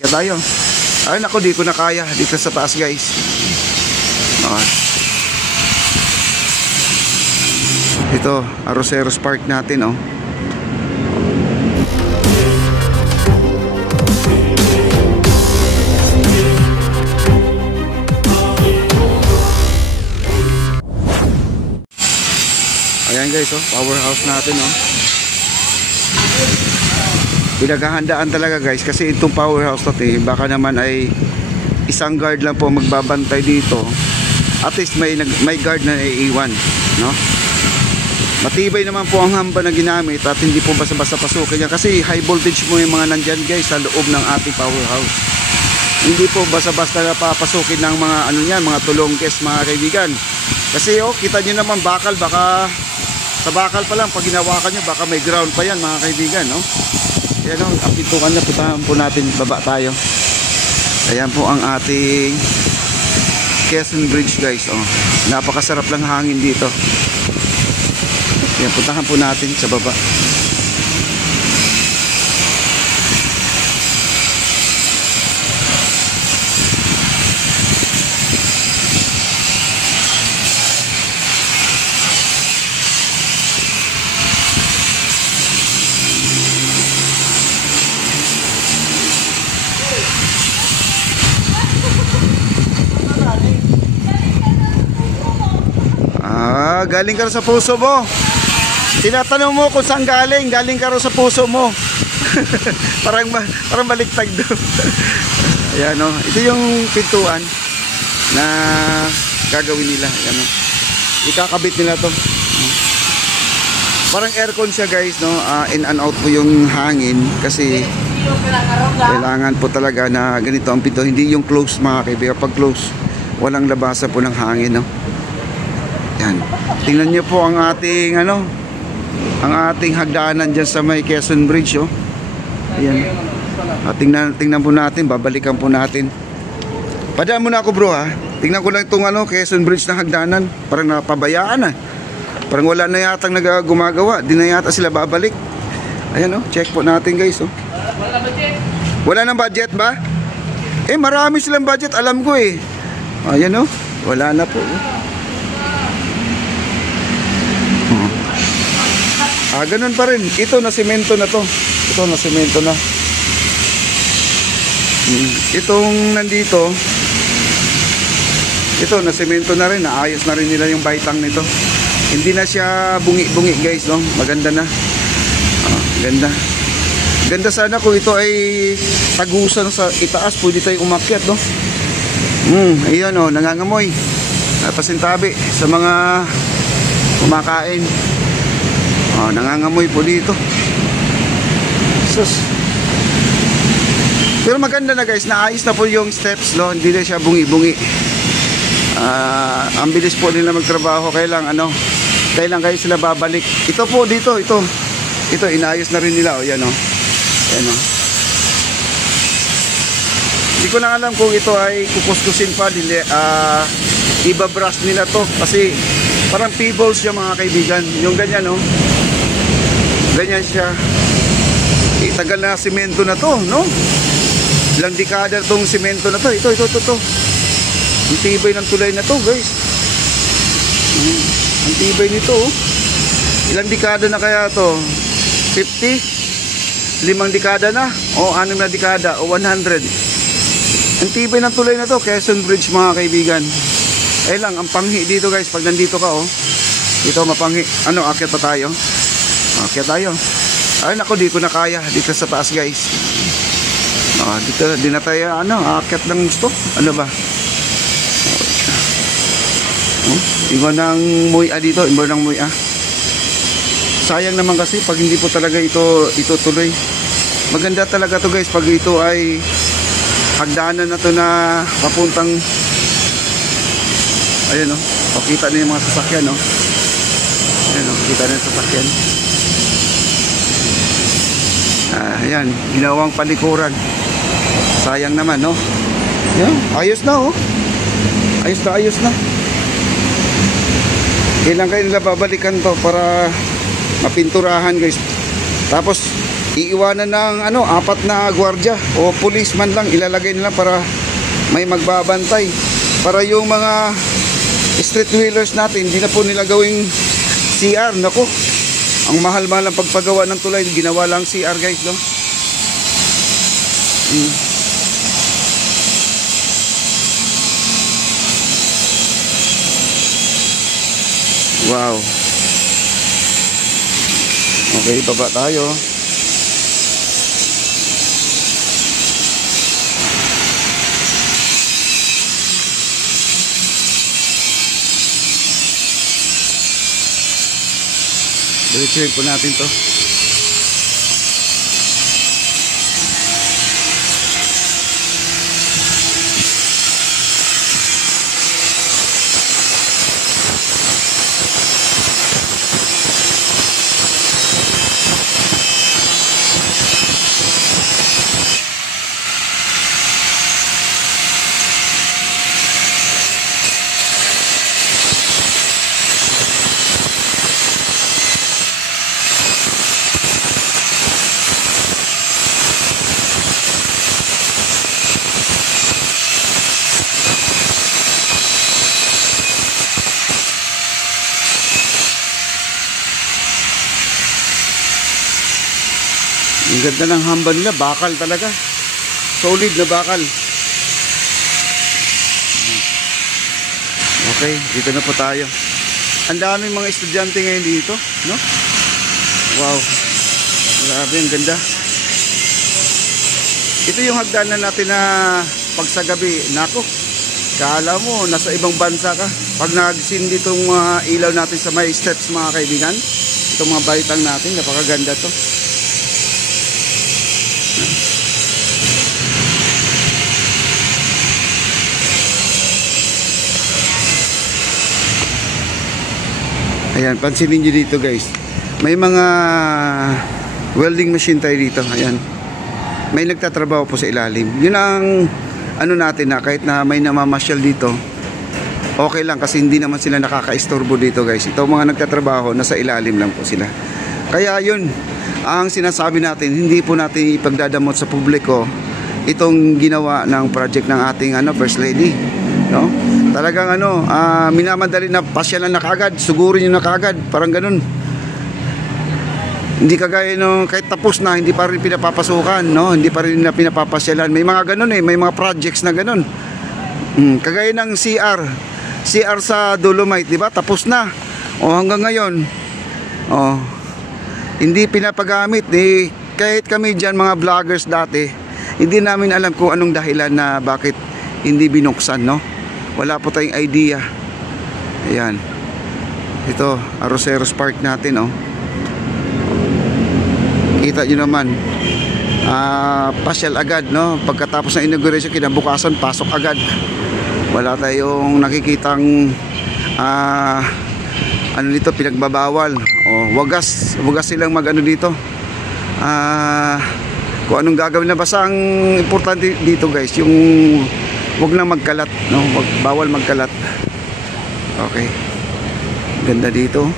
Kaya tayo. Ay nako, di ko na kaya dito sa taas guys. Ito, Arroceros Park natin oh. Ayan guys oh, powerhouse natin oh. Pinaghahandaan talaga guys kasi itong powerhouse to baka naman ay isang guard lang po magbabantay dito. At least may guard na naiiwan, no? Matibay naman po ang hamba na ginamit at hindi po basta-basta pasukin yan kasi high voltage mo yung mga nandyan guys sa loob ng ating powerhouse. Hindi po basta-basta papasukin ng mga ano yan, mga tulongges mga kaibigan. Kasi oh, kita nyo naman bakal, baka sa bakal pa lang pag ginawakan nyo baka may ground pa yan mga kaibigan, no? Yan o, ang pintukan na, putahan po natin, baba tayo. Ayan po ang ating Quezon Bridge guys oh. Napakasarap lang hangin dito. Ayan, puntahan po natin sa baba. Galing ka rin sa puso mo. Tinatanong mo kung saan galing. Galing ka rin sa puso mo. parang baliktad doon. Ayan o. Ito yung pintuan na gagawin nila. Ayan o. Ikakabit nila to. Parang aircon siya guys, no? In and out po yung hangin. Kasi kailangan po talaga na ganito ang pinto. Hindi yung close mga kaibigan. Pag close, walang labasa po ng hangin, no? Yan. Tingnan niyo po ang ating ano, ang ating hagdanan diyan sa may Quezon Bridge oh. Ayan. Tingnan po natin, babalikan po natin. Padaan muna ako bro ha. Tingnan ko lang itong ano, Quezon Bridge na hagdanan. Parang napabayaan ah. Parang wala na yatang gumagawa. Di na yata sila babalik. Ayan oh, check po natin guys oh. Wala budget. Wala nang budget ba? Eh marami silang budget, alam ko eh. Ayan oh, wala na po. Ganun pa rin. Ito na semento na to. Ito na semento na. Itong nandito, ito na semento na rin. Naayos na rin nila yung baitang nito. Hindi na siya bungi-bungi guys, no? Maganda na. Ganda. Ganda sana kung ito ay tagusan sa itaas. Pwede tayong umakyat, no? Ayan, oh, nangangamoy. Pasintabi sa mga kumakain. Nangangamoy po dito. Sus. Pero maganda na guys, naayos na po yung steps, no? Hindi na siya bungi-bungi. Ang bilis po nila magtrabaho. Kailang kayo sila babalik. Ito po dito, ito inayos na rin nila, oh, yan oh. Yan oh. Hindi ko lang alam kung ito ay kukuskusin pa, ibabrush nila to kasi parang pebbles siya mga kaibigan. Yung ganyan oh. Ganyan siya. Tagal na simento na to, no? Ilang dekada tong simento na to. Ito. Ang tibay ng tulay na to, guys. Ang tibay nito, oh. Ilang dekada na kaya to? 50? 5 dekada na? O 6 na dekada? O 100? Ang tibay ng tulay na to, Quezon Bridge mga kaibigan. Lang, ang panghi dito guys, pag nandito ka, oh. Dito mapanghi. Akyat pa tayo? Akyat tayo. Ay nako, di ko na kaya dito sa taas guys. Dito di na tayo akyat ng gusto. Ano ba? Iba ng muya dito, iba ng muya. Sayang naman kasi pag hindi po talaga ito tuloy. Maganda talaga to guys pag ito ay hagdanan na to na papuntang ayan oh. Pakita na yung mga sasakyan oh. Ayan oh, kita na yung sasakyan. Ayan, ginawang palikuran. Sayang naman, no? Yan, ayos na, oh. Ayos na. Kailan kayo nila babalikan to para mapinturahan, guys. Tapos, iiwanan ng apat na gwardiya o policeman lang, ilalagay nila para may magbabantay, para yung mga street wheelers natin hindi na po nila gawing CR. Nako, ang mahal-mahal ang pagpagawa ng tulay, ginawa lang CR guys, no? Wow. Okay, baba tayo. Diretsuhin po natin to. Ang ganda ng hamba nila, bakal talaga. Solid na bakal. Okay, dito na po tayo. Ang daming mga estudyante ngayon dito, no? Wow. Grabe, ang ganda. Ito yung hagdanan natin na pag sa gabi, nako, kala mo nasa ibang bansa ka. Pag nagsindi itong ilaw natin sa may steps, mga kaibigan, itong mga baitang natin, napakaganda to. Ayan, pansinin nyo dito guys, may mga welding machine tayo dito. Ayan, may nagtatrabaho po sa ilalim. Yun ang natin, na kahit na may namamasyal dito, okay lang kasi hindi naman sila nakaka-istorbo dito guys. Ito mga nagtatrabaho, nasa ilalim lang po sila. Kaya yun ang sinasabi natin, hindi po natin ipagdadamot sa publiko itong ginawa ng project ng ating First Lady, no? Talagang minamadali na pasyalan na kaagad, sugurin nyo na kaagad, parang ganun. Hindi kagaya kahit tapos na, hindi pa rin pinapapasukan, no? Hindi pa rin na pinapapasyalan. May mga ganun may mga projects na ganun. Kagaya ng CR sa Dolomite, di ba? Tapos na. O hanggang ngayon, hindi pinapagamit. Kahit kami dyan, mga vloggers dati, hindi namin alam kung anong dahilan na bakit hindi binuksan, no? Wala po tayong idea. Ayan. Ito, Arroceros Park natin, Kita nyo naman. Pasyal agad, no? Pagkatapos ng inauguration, kinabukasan, pasok agad. Wala tayong nakikitang dito, pinagbabawal. Wagas silang dito. Kung anong gagawin na. Basta ang importante dito guys, yung wag na magkalat, no? Bawal magkalat. Okay. Ganda dito.